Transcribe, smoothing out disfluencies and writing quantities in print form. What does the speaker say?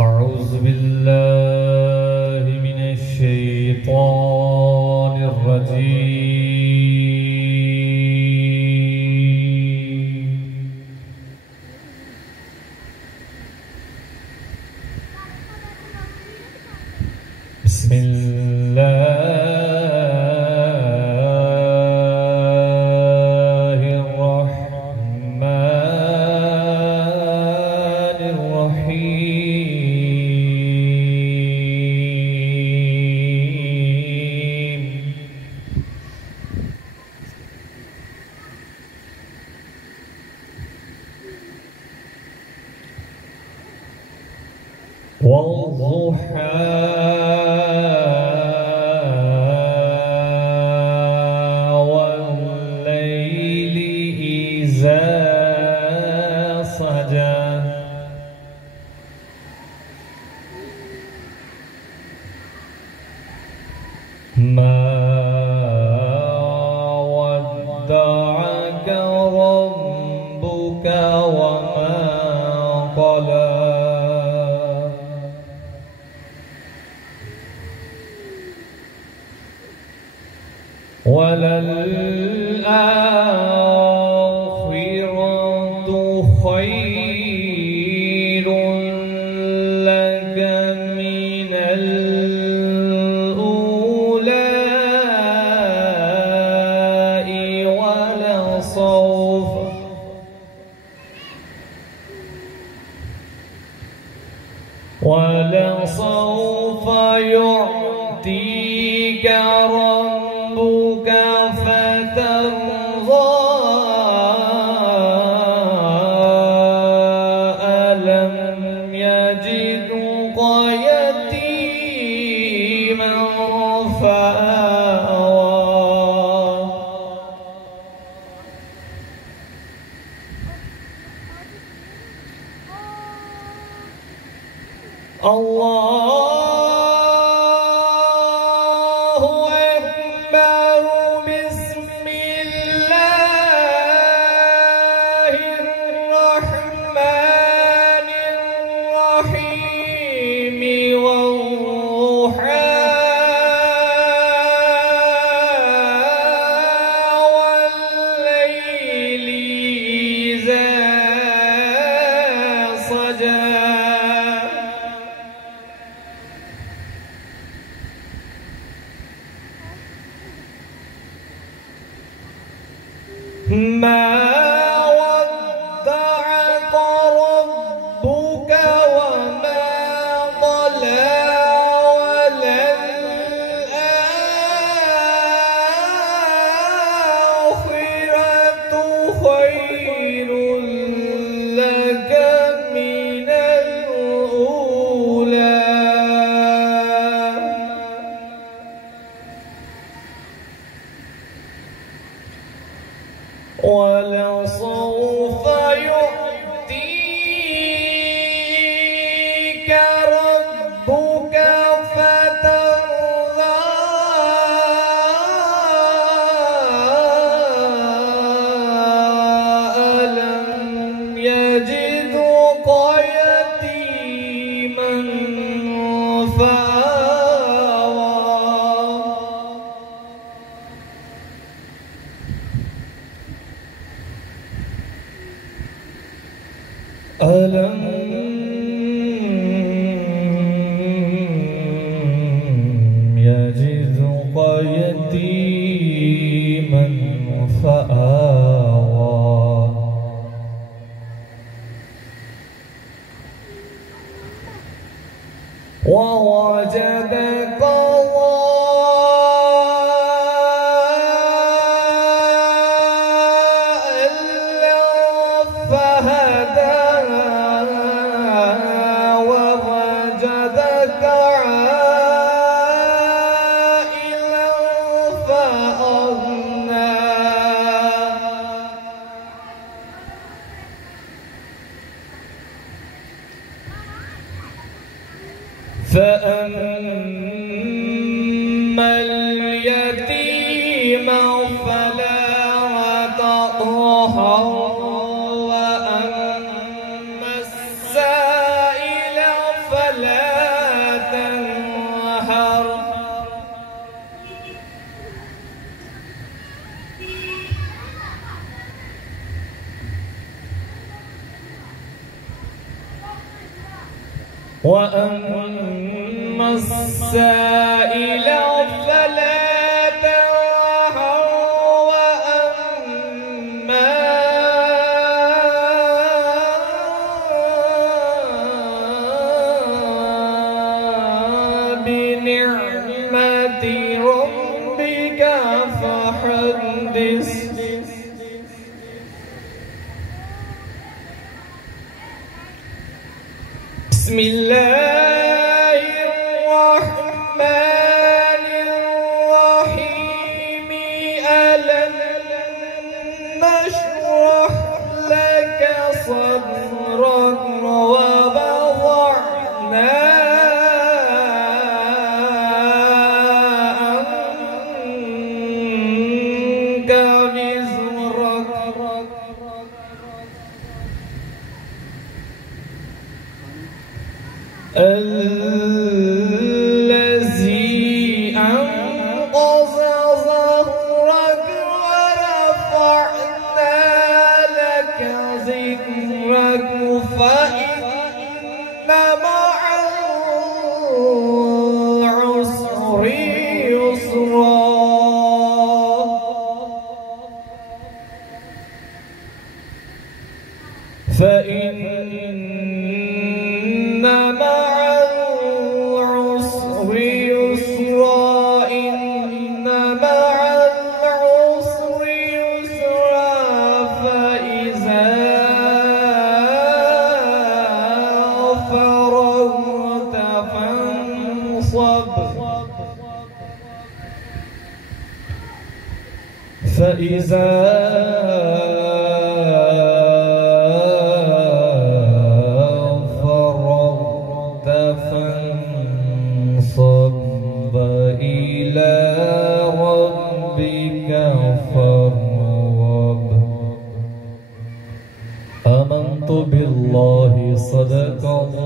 أعوذ بالله من الشيطان الرجيم. بسم الله الرحمن الرحيم. والضحى والليل إذا سجى ما ودعك ربك وما قلى وللآخرة خير لك من الأولى ولسوف يعطيك ربك فترضى. ألم يجدك يتيما فآوى الله أكبر. بسم الله الرحمن الرحيم. والضحى والليل إذا سجى ما ودعك ربك وما قلى وللآخرة خير لك من الأولى ولسوف يعطيك ربك فترضى. ألم يجدك يتيما فآوى ألم يجدك يتيما فآوى ووجدك ضالا فهدى ووجدك عائلا فأغنى فأما اليتيم فلا تقهر وأما السائل فلا وأما السائل فلا تنهر وأما بنعمة ربك فحدث. بسم الله الرحمن الرحيم. ألم نشرح لك صدرك ووضعنا عنك وزرك الذي أنقض ظهرك ورفعنا لك ذكرك فإن مع العسر يسرا. فإن مع العسر يسرا. إن مع العسر يسرا. فإذا فرغت فانصب. فإذا فانصب إلى ربك فارغب. آمنت بالله صدق الله.